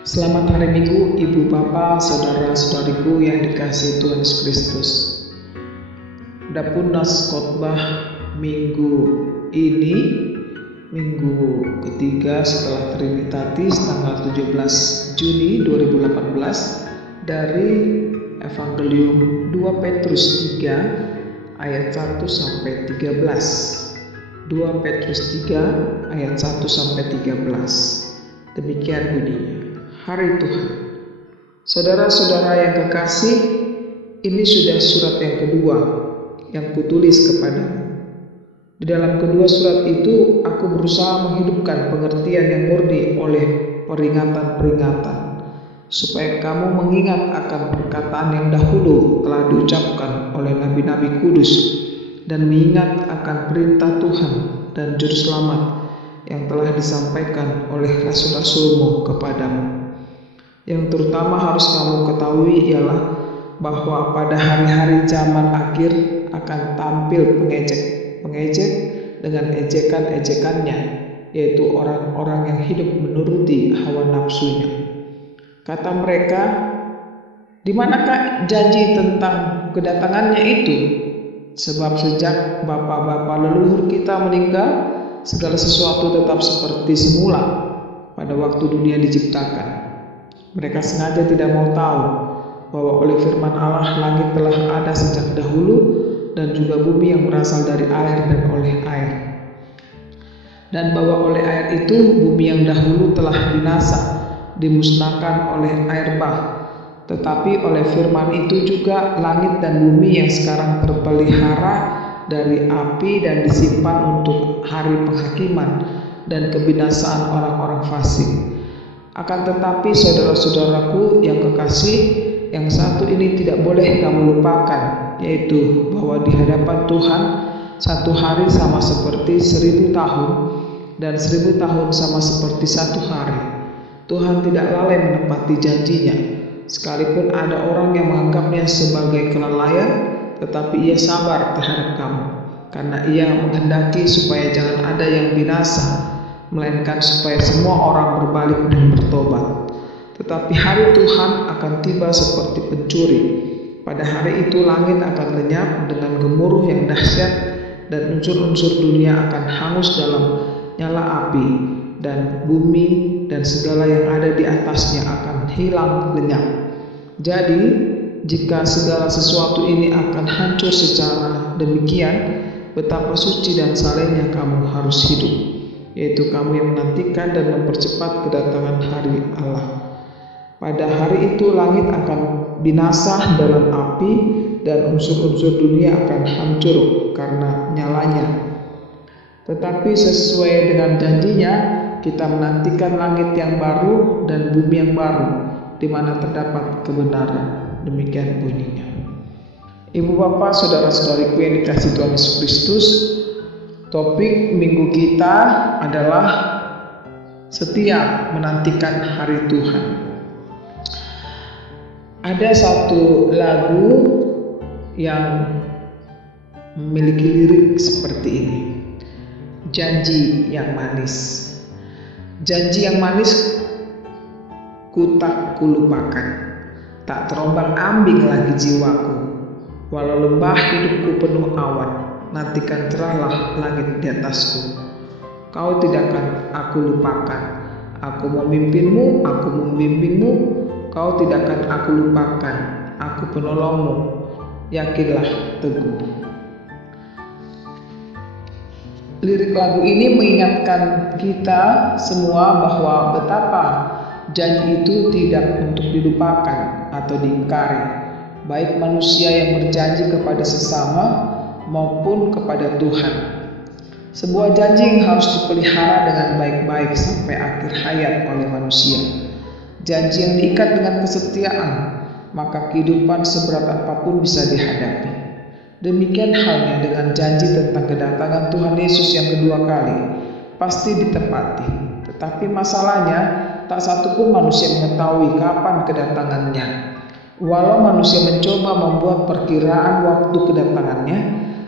Selamat hari Minggu, Ibu Bapak, Saudara-saudariku yang dikasihi Tuhan Yesus Kristus. Adapun nas khotbah minggu ini, minggu ketiga setelah Trinitatis tanggal 17 Juni 2018 dari Evangelium 2 Petrus 3 ayat 1 sampai 13. 2 Petrus 3 ayat 1 sampai 13. Demikian bunyinya. Hari Tuhan. Saudara-saudara yang kekasih, ini sudah surat yang kedua yang kutulis kepadamu. Di dalam kedua surat itu, aku berusaha menghidupkan pengertian yang murni oleh peringatan-peringatan, supaya kamu mengingat akan perkataan yang dahulu telah diucapkan oleh nabi-nabi kudus, dan mengingat akan perintah Tuhan dan juru selamat yang telah disampaikan oleh rasul-rasulmu kepadamu. Yang terutama harus kamu ketahui ialah bahwa pada hari-hari zaman akhir akan tampil pengejek dengan ejekan-ejekannya, yaitu orang-orang yang hidup menuruti hawa nafsunya. Kata mereka, di manakah janji tentang kedatangannya itu? Sebab sejak bapa-bapa leluhur kita meninggal, segala sesuatu tetap seperti semula pada waktu dunia diciptakan. Mereka sengaja tidak mau tahu bahwa oleh firman Allah langit telah ada sejak dahulu, dan juga bumi yang berasal dari air dan oleh air. Dan bahwa oleh air itu bumi yang dahulu telah binasa, dimusnahkan oleh air bah. Tetapi oleh firman itu juga langit dan bumi yang sekarang terpelihara dari api dan disimpan untuk hari penghakiman dan kebinasaan orang-orang fasik. Akan tetapi saudara-saudaraku yang kekasih, yang satu ini tidak boleh kamu lupakan, yaitu bahwa di hadapan Tuhan satu hari sama seperti 1000 tahun, dan 1000 tahun sama seperti satu hari. Tuhan tidak lalai menepati janjinya, sekalipun ada orang yang menganggapnya sebagai kelalaian, tetapi ia sabar terhadap kamu, karena ia menghendaki supaya jangan ada yang binasa, melainkan supaya semua orang berbalik dan bertobat. Tetapi hari Tuhan akan tiba seperti pencuri. Pada hari itu langit akan lenyap dengan gemuruh yang dahsyat, dan unsur-unsur dunia akan hangus dalam nyala api, dan bumi dan segala yang ada di atasnya akan hilang lenyap. Jadi, jika segala sesuatu ini akan hancur secara demikian, betapa suci dan salehnya kamu harus hidup, yaitu kamu yang menantikan dan mempercepat kedatangan hari Allah. Pada hari itu langit akan binasa dalam api, dan unsur-unsur dunia akan hancur karena nyalanya. Tetapi sesuai dengan janjinya, kita menantikan langit yang baru dan bumi yang baru, di mana terdapat kebenaran. Demikian bunyinya. Ibu bapak, saudara-saudariku yang dikasihi Tuhan Yesus Kristus, topik minggu kita adalah setia menantikan hari Tuhan. Ada satu lagu yang memiliki lirik seperti ini. Janji yang manis. Janji yang manis ku tak kulupakan. Tak terombang-ambing lagi jiwaku. Walau lembah hidupku penuh awan, nantikan cerahlah langit di atasku. Kau tidak akan aku lupakan. Aku memimpinmu, aku membimbingmu. Kau tidak akan aku lupakan. Aku penolongmu. Yakinlah teguh. Lirik lagu ini mengingatkan kita semua bahwa betapa janji itu tidak untuk dilupakan atau diingkari, baik manusia yang berjanji kepada sesama maupun kepada Tuhan. Sebuah janji yang harus dipelihara dengan baik-baik sampai akhir hayat oleh manusia. Janji yang diikat dengan kesetiaan, maka kehidupan seberat apapun bisa dihadapi. Demikian halnya dengan janji tentang kedatangan Tuhan Yesus yang kedua kali, pasti ditepati. Tetapi masalahnya, tak satupun manusia mengetahui kapan kedatangannya. Walau manusia mencoba membuat perkiraan waktu kedatangannya,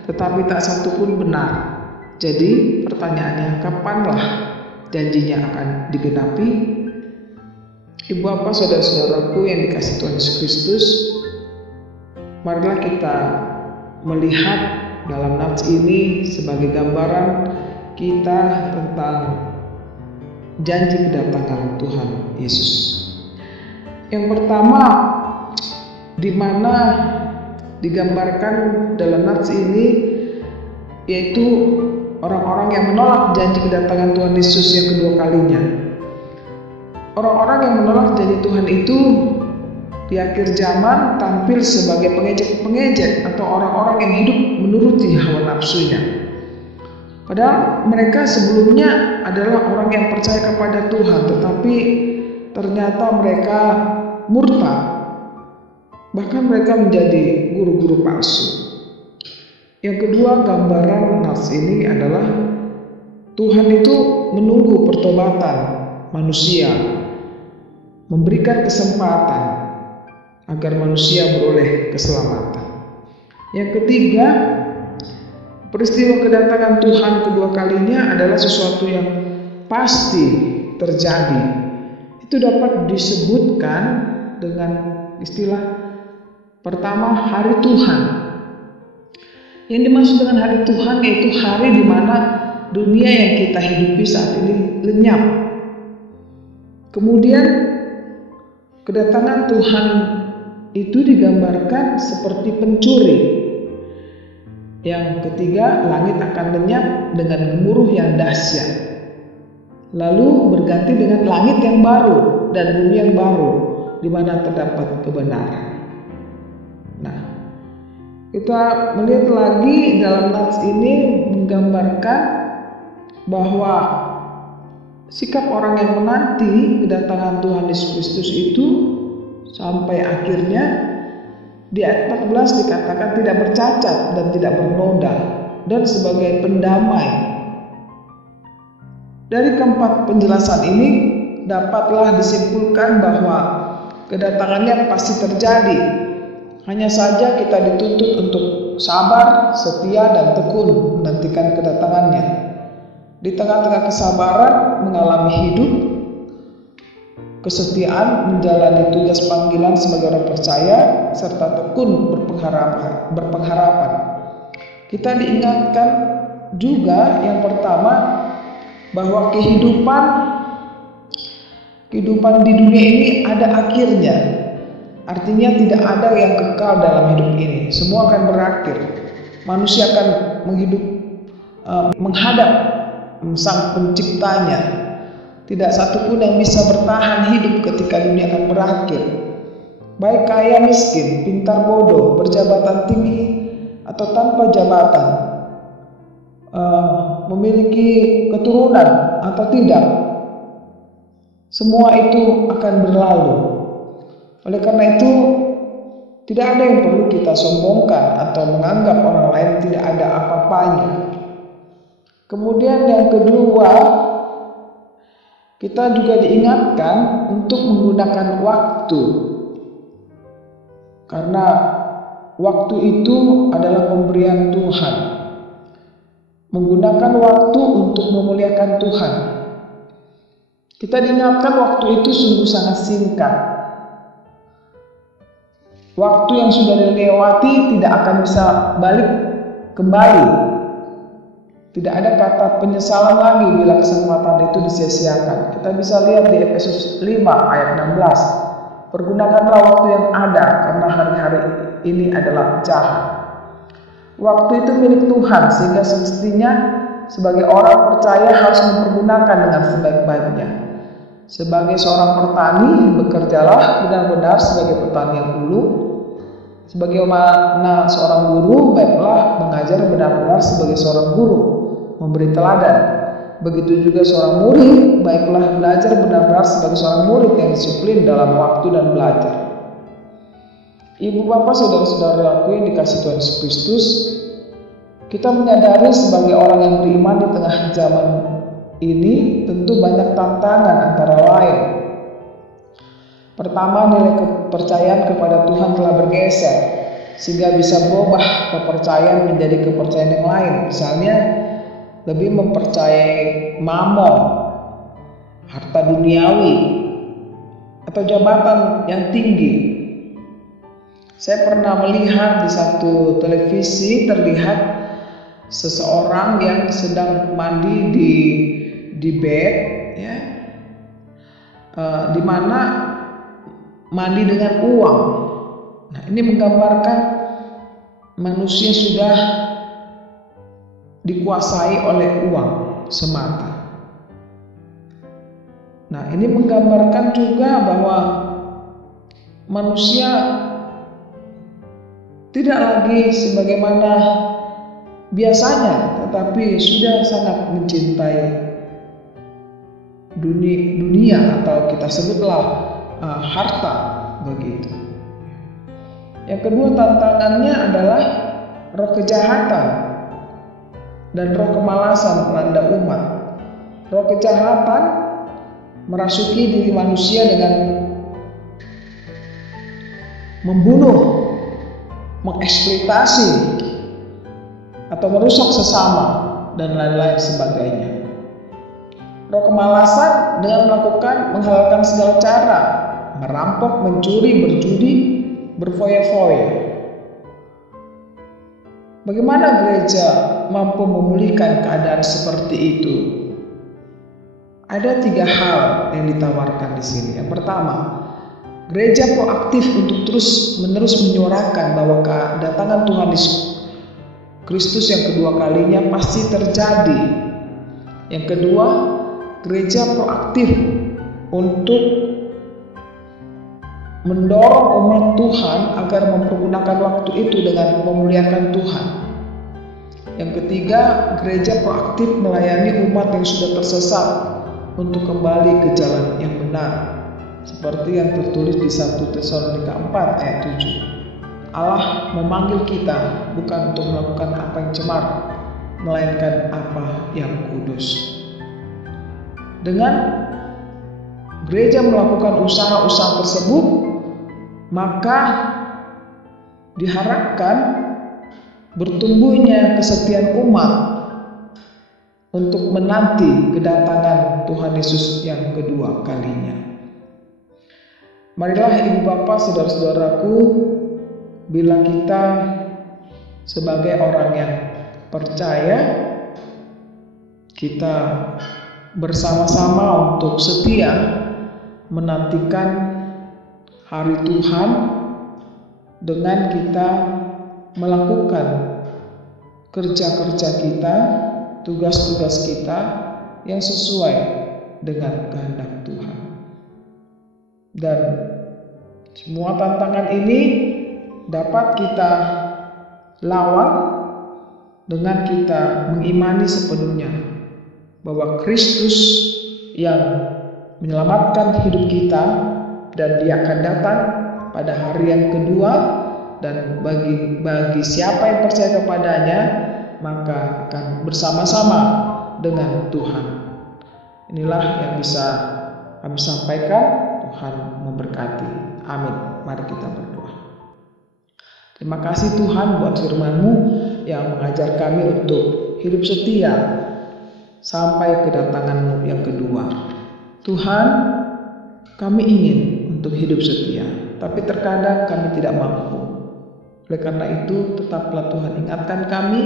tetapi tak satupun benar. Jadi pertanyaannya, kapanlah janjinya akan digenapi? Ibu bapak saudara-saudaraku yang dikasihi Tuhan Yesus Kristus, marilah kita melihat dalam nats ini sebagai gambaran kita tentang janji kedatangan Tuhan Yesus. Yang pertama, di mana digambarkan dalam nats ini, yaitu orang-orang yang menolak janji kedatangan Tuhan Yesus yang kedua kalinya. Orang-orang yang menolak janji Tuhan itu di akhir zaman tampil sebagai pengejek-pengejek atau orang-orang yang hidup menuruti hawa nafsunya. Padahal mereka sebelumnya adalah orang yang percaya kepada Tuhan, tetapi ternyata mereka murtad. Bahkan mereka menjadi guru-guru palsu. Yang kedua, gambaran nats ini adalah Tuhan itu menunggu pertobatan manusia, memberikan kesempatan agar manusia beroleh keselamatan. Yang ketiga, peristiwa kedatangan Tuhan kedua kalinya adalah sesuatu yang pasti terjadi. Itu dapat disebutkan dengan istilah pertama, hari Tuhan. Yang dimaksud dengan hari Tuhan yaitu hari di mana dunia yang kita hidupi saat ini lenyap. Kemudian kedatangan Tuhan itu digambarkan seperti pencuri. Yang ketiga, langit akan lenyap dengan gemuruh yang dahsyat. Lalu berganti dengan langit yang baru dan bumi yang baru di mana terdapat kebenaran. Nah, kita melihat lagi dalam nats ini menggambarkan bahwa sikap orang yang menanti kedatangan Tuhan Yesus Kristus itu sampai akhirnya di ayat 14 dikatakan tidak bercacat dan tidak bernoda dan sebagai pendamai. Dari keempat penjelasan ini dapatlah disimpulkan bahwa kedatangannya pasti terjadi. Hanya saja kita dituntut untuk sabar, setia, dan tekun menantikan kedatangannya. Di tengah-tengah kesabaran mengalami hidup, kesetiaan menjalani tugas panggilan sebagai orang percaya, serta tekun berpengharapan. Kita diingatkan juga yang pertama bahwa kehidupan di dunia ini ada akhirnya. Artinya tidak ada yang kekal dalam hidup ini. Semua akan berakhir. Manusia akan menghadap Sang Penciptanya. Tidak satupun yang bisa bertahan hidup ketika dunia akan berakhir. Baik kaya miskin, pintar bodoh, berjabatan tinggi atau tanpa jabatan, memiliki keturunan atau tidak, semua itu akan berlalu. Oleh karena itu, tidak ada yang perlu kita sombongkan atau menganggap orang lain tidak ada apa-apanya. Kemudian yang kedua, kita juga diingatkan untuk menggunakan waktu. Karena waktu itu adalah pemberian Tuhan. Menggunakan waktu untuk memuliakan Tuhan. Kita diingatkan waktu itu sungguh sangat singkat. Waktu yang sudah dilewati tidak akan bisa balik kembali. Tidak ada kata penyesalan lagi bila kesempatan itu disia-siakan. Kita bisa lihat di Efesus 5 ayat 16. Pergunakanlah waktu yang ada karena hari-hari ini adalah jahat. Waktu itu milik Tuhan sehingga semestinya sebagai orang percaya harus mempergunakan dengan sebaik-baiknya. Sebagai seorang petani, bekerjalah benar-benar sebagai petani yang hulu. Sebagaimana seorang guru, baiklah mengajar benar-benar sebagai seorang guru, memberi teladan. Begitu juga seorang murid, baiklah belajar benar-benar sebagai seorang murid yang disiplin dalam waktu dan belajar. Ibu bapak saudara-saudaraku yang dikasihi Tuhan Yesus Kristus, kita menyadari sebagai orang yang beriman di tengah zaman ini tentu banyak tantangan antara lain. Pertama, nilai kepercayaan kepada Tuhan telah bergeser sehingga bisa berubah kepercayaan menjadi kepercayaan yang lain. Misalnya lebih mempercayai mamon, harta duniawi, atau jabatan yang tinggi. Saya pernah melihat di satu televisi terlihat seseorang yang sedang mandi di bed, ya, di mana mandi dengan uang. Nah, ini menggambarkan manusia sudah dikuasai oleh uang semata. Nah, ini menggambarkan juga bahwa manusia tidak lagi sebagaimana biasanya, tetapi sudah sangat mencintai dunia atau kita sebutlah harta begitu. Yang kedua tantangannya adalah roh kejahatan dan roh kemalasan melanda umat. Roh kejahatan merasuki diri manusia dengan membunuh, mengeksploitasi atau merusak sesama dan lain-lain sebagainya. Roh kemalasan dengan menghalalkan segala cara, merampok, mencuri, berjudi, berfoya-foya. Bagaimana gereja mampu memulihkan keadaan seperti itu? Ada 3 hal yang ditawarkan di sini. Yang pertama, gereja proaktif untuk terus-menerus menyuarakan bahwa kedatangan Tuhan Yesus Kristus yang kedua kalinya pasti terjadi. Yang kedua, gereja proaktif untuk mendorong umat Tuhan agar mempergunakan waktu itu dengan memuliakan Tuhan. Yang ketiga, gereja proaktif melayani umat yang sudah tersesat untuk kembali ke jalan yang benar, seperti yang tertulis di 1 Tesalonika 4 ayat 7. Allah memanggil kita bukan untuk melakukan apa yang cemar, melainkan apa yang kudus. Dengan gereja melakukan usaha-usaha tersebut, maka diharapkan bertumbuhnya kesetiaan umat untuk menanti kedatangan Tuhan Yesus yang kedua kalinya. Marilah ibu bapak, saudara-saudaraku, bila kita sebagai orang yang percaya, kita bersama-sama untuk setia menantikan hari Tuhan dengan kita melakukan kerja-kerja kita, tugas-tugas kita yang sesuai dengan kehendak Tuhan. Dan semua tantangan ini dapat kita lawan dengan kita mengimani sepenuhnya bahwa Kristus yang menyelamatkan hidup kita dan Dia akan datang pada hari yang kedua, dan bagi siapa yang percaya kepadanya maka akan bersama-sama dengan Tuhan. Inilah yang bisa kami sampaikan. Tuhan memberkati. Amin. Mari kita berdoa. Terima kasih Tuhan buat firman-Mu yang mengajar kami untuk hidup setia sampai kedatangan-Mu yang kedua. Tuhan, kami ingin untuk hidup setia, tapi terkadang kami tidak mampu. Oleh karena itu, tetaplah Tuhan ingatkan kami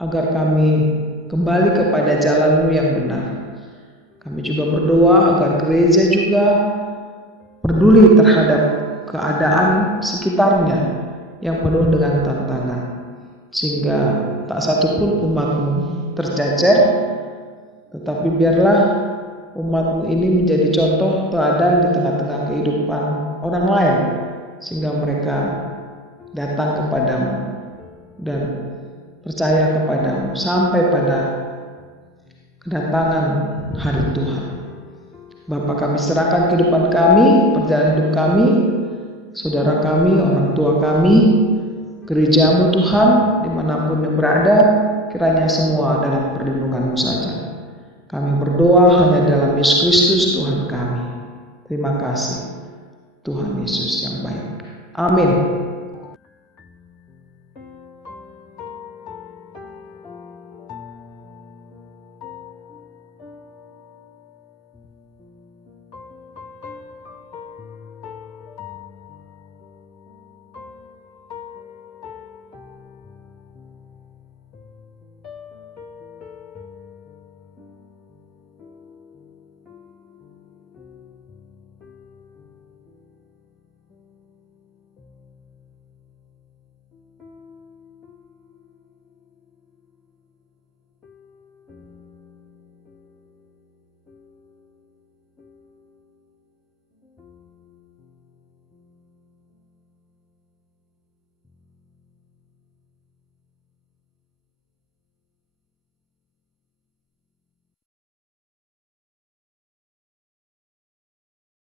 agar kami kembali kepada jalan-Mu yang benar. Kami juga berdoa agar gereja juga peduli terhadap keadaan sekitarnya yang penuh dengan tantangan, sehingga tak satupun umat-Mu tercecer, tetapi biarlah umat-Mu ini menjadi contoh teladan di tengah-tengah kehidupan orang lain, sehingga mereka datang kepadamu dan percaya kepadamu sampai pada kedatangan hari Tuhan. Bapa, kami serahkan kehidupan kami, perjalanan hidup kami, saudara kami, orang tua kami, gereja-Mu Tuhan, dimanapun yang berada, kiranya semua dalam perlindungan-Mu saja. Kami berdoa hanya dalam Yesus Kristus Tuhan kami. Terima kasih Tuhan Yesus yang baik. Amin.